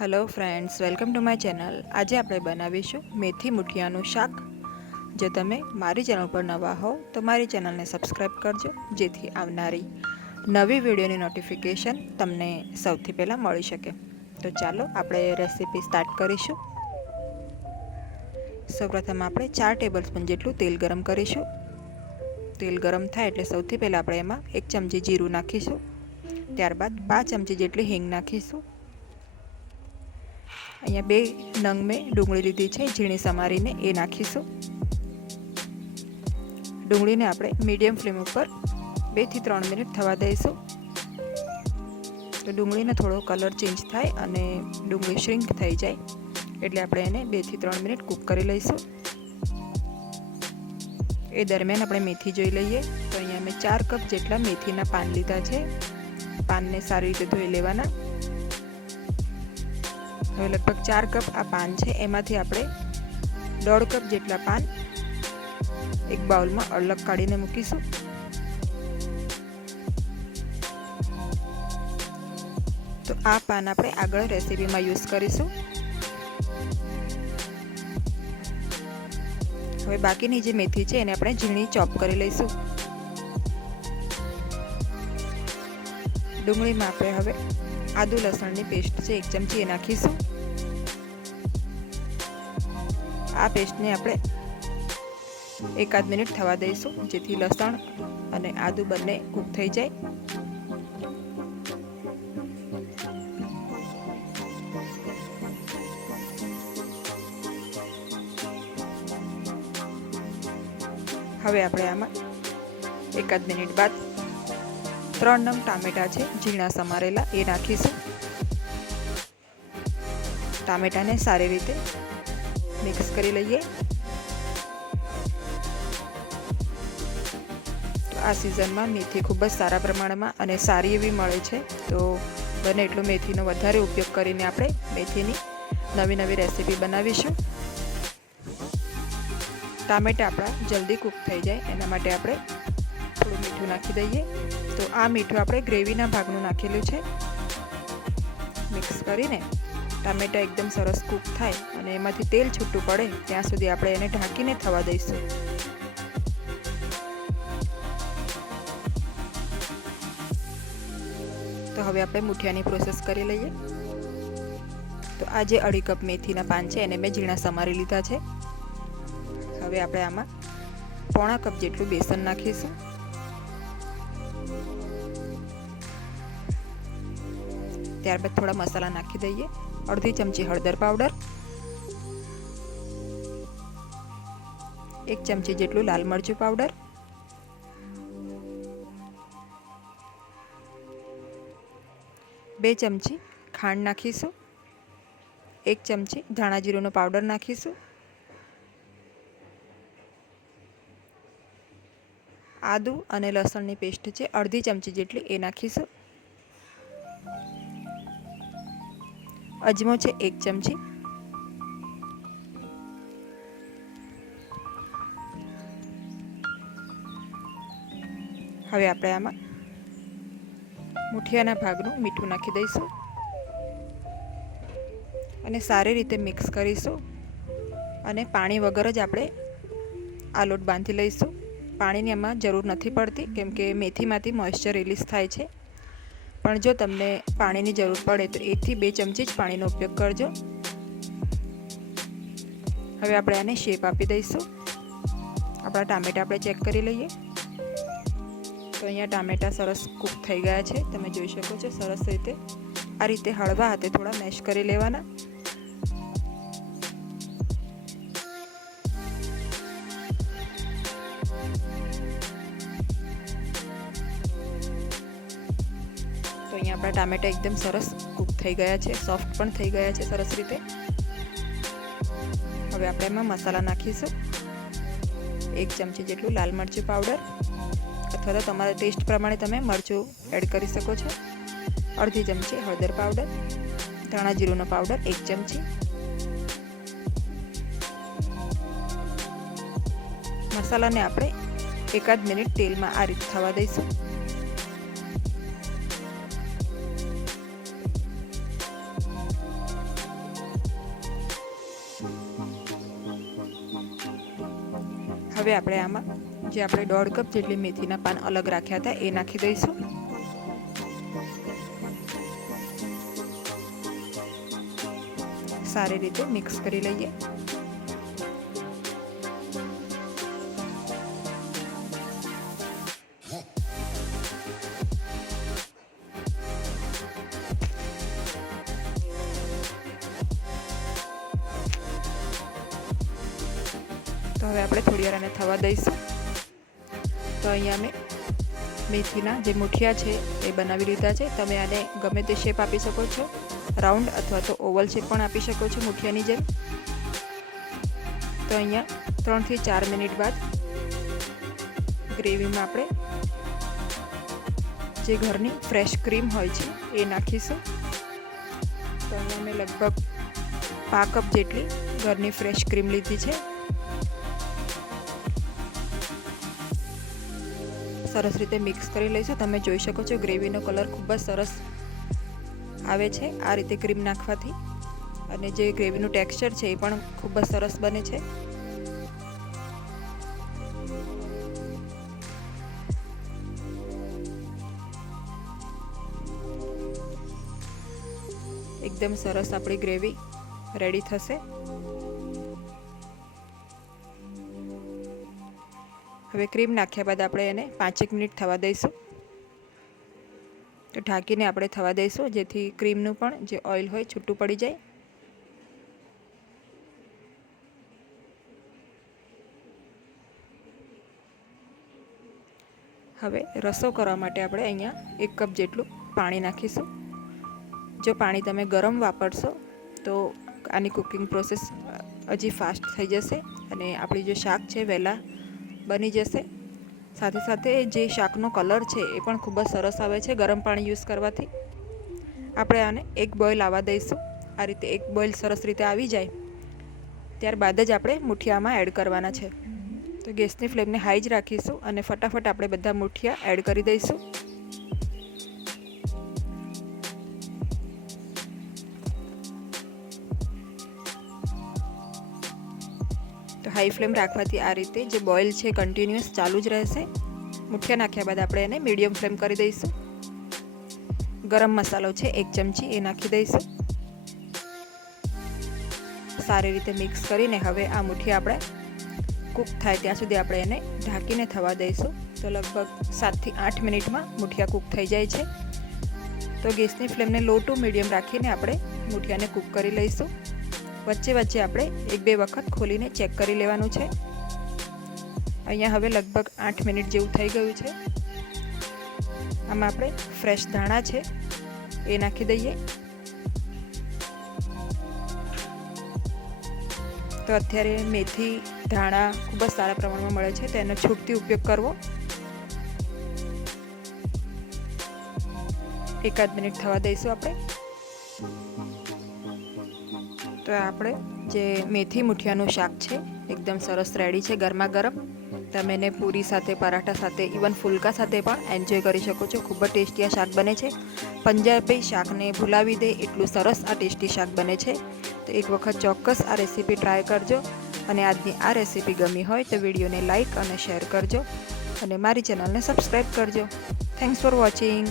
Hello friends, welcome to my channel. આજે આપણે બનાવીશું મેથી મુઠિયાનું શાક। જો તમે મારી ચેનલ પર નવા હો તો મારી ચેનલને સબસ્ક્રાઈબ કરજો, જેથી આવનારી નવી વિડીયોની નોટિફિકેશન તમને સૌથી પહેલાં મળી શકે। તો ચાલો આપણે રેસીપી સ્ટાર્ટ કરીશું। સૌપ્રથમ આપણે 4 ટેબલસ્પૂન જેટલું તેલ ગરમ કરીશું। તેલ ગરમ થાય એટલે સૌથી પહેલાં આપણે એમાં 1 ચમચી જીરું નાખીશું। ત્યારબાદ 5 ચમચી જેટલી હિંગ નાખીશું। અહીંયા 2 નંગ મેં ડુંગળી લીધી છે, ઝીણી સમારીને એ નાખીશું। ડુંગળીને આપણે મીડિયમ ફ્લેમ ઉપર 2 થી 3 મિનિટ થવા દઈશું। તો ડુંગળીનો થોડો કલર ચેન્જ થાય અને ડુંગળી શ્રિંક થઈ જાય એટલે આપણે એને 2 થી 3 મિનિટ કૂક કરી લઈશું। એ દરમિયાન આપણે મેથી જોઈ લઈએ। તો અહીંયા મેં 4 કપ જેટલા મેથીના પાન લીધા છે। પાનને સારી રીતે ધોઈ લેવાના। હવે લગભગ 4 કપ આ પાન છે, એમાંથી આપણે 1.5 કપ જેટલા પાન એક બાઉલમાં અલગ કાઢીને મૂકીશું। તો આ પાન આપણે આગળ રેસીપીમાં યુઝ કરીશું। હવે બાકીની જે મેથી છે એને આપણે ઝીણી ચોપ કરી લઈશું। ડુંગળીમાં આપણે હવે આદુ લસણની પેસ્ટ છે 1 ચમચી એ નાખીશું। આ પેસ્ટને આપણે 1 મિનિટ થવા દઈશું, જેથી લસણ અને આદુ બંને કૂક થઈ જાય। હવે આપણે આમાં 1 મિનિટ બાદ 3 નંગ ટામેટા છે ઝીણા સમારેલા એ નાખીશું। ટામેટાને સારી રીતે મિક્સ કરી લઈએ। તો આ સિઝનમાં મેથી ખૂબ જ સારા પ્રમાણમાં અને સારી એવી મળે છે, તો બને એટલો મેથીનો વધારે ઉપયોગ કરીને આપણે મેથીની નવી રેસીપી બનાવીશું। ટામેટા આપણા જલ્દી કૂક થઈ જાય એના માટે આપણે થોડું મીઠું નાખી દઈએ। તો આ મીઠું આપણે ગ્રેવીના ભાગનું નાખેલું છે। મિક્સ કરીને ટામેટા એકદમ સરસ કૂક થાય અને એમાંથી તેલ છૂટું પડે ત્યાં સુધી આપણે એને ઢાંકીને થવા દઈશું। તો હવે આપણે મુઠિયાની પ્રોસેસ કરી લઈએ। તો આ જે 2.5 કપ મેથીના પાન છે એને મેં ઝીણા સમારી લીધા છે। હવે આપણે આમાં 1/4 કપ જેટલું બેસન નાખીશું। ત્યારબાદ થોડા મસાલા નાખી દઈએ। અડધી ચમચી હળદર પાવડર, 1 ચમચી જેટલું લાલ મરચું પાવડર, 2 ચમચી ખાંડ નાખીશું, 1 ચમચી ધાણા જીરુંનો પાવડર નાખીશું, આદુ અને લસણની પેસ્ટ છે અડધી ચમચી જેટલી એ નાખીશું, અજમો છે 1 ચમચી, હવે આપણે આમાં મુઠિયાના ભાગનું મીઠું નાખી દઈશું અને સારી રીતે મિક્સ કરીશું। અને પાણી વગર જ આપણે આ લોટ બાંધી લઈશું। પાણીની આમાં જરૂર નથી પડતી, કેમ કે મેથીમાંથી મોઇશ્ચર રિલીઝ થાય છે। પણ જો તમને પાણીની જરૂર પડે તો 1 થી 2 ચમચી જ પાણીનો ઉપયોગ કરજો। હવે આપણે આને શેપ આપી દઈશું। આપણા ટામેટા આપણે ચેક કરી લઈએ। તો અહીંયા ટામેટા સરસ કૂક થઈ ગયા છે, તમે જોઈ શકો છો। સરસ રીતે આ રીતે હળવા હાથે થોડા મેશ કરી લેવાના। તો અહીંયા આપણા ટામેટા એકદમ સરસ કૂક થઈ ગયા છે, સોફ્ટ પણ થઈ ગયા છે સરસ રીતે। હવે આપણે એમાં મસાલા નાખીશું। 1 ચમચી જેટલું લાલ મરચું પાવડર, અથવા તો તમારા ટેસ્ટ પ્રમાણે તમે મરચું એડ કરી શકો છો, અડધી ચમચી હળદર પાવડર, ધાણા જીરુંનો પાવડર 1 ચમચી, મસાલાને આપણે 1 મિનિટ તેલમાં આ રીતે થવા દઈશું। હવે આપણે આમાં જે આપણે 1.5 કપ જેટલી મેથીના પાન અલગ રાખ્યા હતા એ નાખી દઈશું. સારી રીતે મિક્સ કરી લઈએ. તો હવે આપણે થોડી વાર આને થવા દઈશું. તો અહીંયા મેં મેથીના જે મુઠિયા છે એ બનાવી લીધા છે. તમે આને ગમે તે શેપ આપી શકો છો, રાઉન્ડ અથવા તો ઓવલ શેપ પણ આપી શકો છો મુઠિયાની જેમ. તો અહીંયા 3 થી 4 મિનિટ બાદ ગ્રેવીમાં આપણે જે ઘરની ફ્રેશ ક્રીમ હોય છે એ નાખીશું. તો અહીંયા મેં લગભગ 5 કપ જેટલી ઘરની ફ્રેશ ક્રીમ લીધી છે. સરસ રીતે મિક્સ કરી લઈશું. તમે જોઈ શકો છો ગ્રેવીનો કલર ખૂબ જ સરસ આવે છે આ રીતે ક્રીમ નાખવાથી, અને જે ગ્રેવીનું ટેક્સચર છે એ પણ ખૂબ જ સરસ બને છે. એકદમ સરસ આપણી ગ્રેવી રેડી થશે. હવે ક્રીમ નાખ્યા બાદ આપણે એને 5 મિનિટ થવા દઈશું. તો ઢાંકીને આપણે થવા દઈશું જેથી ક્રીમનું પણ જે ઓઇલ હોય છૂટું પડી જાય. હવે રસો કરવા માટે આપણે અહીંયા 1 કપ જેટલું પાણી નાખીશું. જો પાણી તમે ગરમ વાપરશો તો આની કુકિંગ પ્રોસેસ હજી ફાસ્ટ થઈ જશે અને આપણી જે શાક છે વહેલા બની જશે. સાથે સાથે જે શાકનો કલર છે એ પણ ખૂબ જ સરસ આવે છે ગરમ પાણી યુઝ કરવાથી. આપણે આને એક બોઇલ આવવા દઈશું. આ રીતે એક બોઇલ સરસ રીતે આવી જાય ત્યારબાદ જ આપણે મુઠિયામાં એડ કરવાના છે. તો ગેસની ફ્લેમને હાઈ જ રાખીશું અને ફટાફટ આપણે બધા મુઠિયા એડ કરી દઈશું. તો હાઈ ફ્લેમ રાખવાથી આ રીતે જે બોઇલ છે કન્ટિન્યુઅસ ચાલુ જ રહેશે. મુઠિયા નાખ્યા બાદ આપણે એને મીડિયમ ફ્લેમ કરી દઈશું. ગરમ મસાલો છે 1 ચમચી એ નાખી દઈશું. સારી રીતે મિક્સ કરીને હવે આ મુઠિયા આપણે કૂક થાય ત્યાં સુધી આપણે એને ઢાંકીને થવા દઈશું. તો લગભગ 7 થી 8 મિનિટમાં મુઠિયા કૂક થઈ જાય છે. તો ગેસની ફ્લેમને લો ટુ મીડિયમ રાખીને આપણે મુઠિયાને કૂક કરી લઈશું. વચ્ચે વચ્ચે આપણે 1-2 વખત ખોલીને ચેક કરી લેવાનું છે. અહીંયા હવે લગભગ 8 મિનિટ જેવું થઈ ગયું છે. આમાં આપણે ફ્રેશ ધાણા છે એ નાખી દઈએ. તો અત્યારે મેથી ધાણા ખૂબ જ સારા પ્રમાણમાં મળે છે, તેનો છૂટથી ઉપયોગ કરવો. 1 મિનિટ થવા દઈશું આપણે. તો આપણે જે મેથી મુઠિયાનું શાક છે એકદમ સરસ રેડી છે ગરમા ગરમ. તમે એને પૂરી સાથે, પરાઠા સાથે, ઇવન ફુલકા સાથે પણ એન્જોય કરી શકો છો. ખૂબ જ ટેસ્ટી આ શાક બને છે. પંજાબી શાકને ભૂલાવી દે એટલું સરસ આ ટેસ્ટી શાક બને છે. તો એક વખત ચોક્કસ આ રેસીપી ટ્રાય કરજો. અને આજની આ રેસીપી ગમી હોય તો વિડીયોને લાઇક અને શેર કરજો અને મારી ચેનલને સબસ્ક્રાઈબ કરજો. Thanks for watching.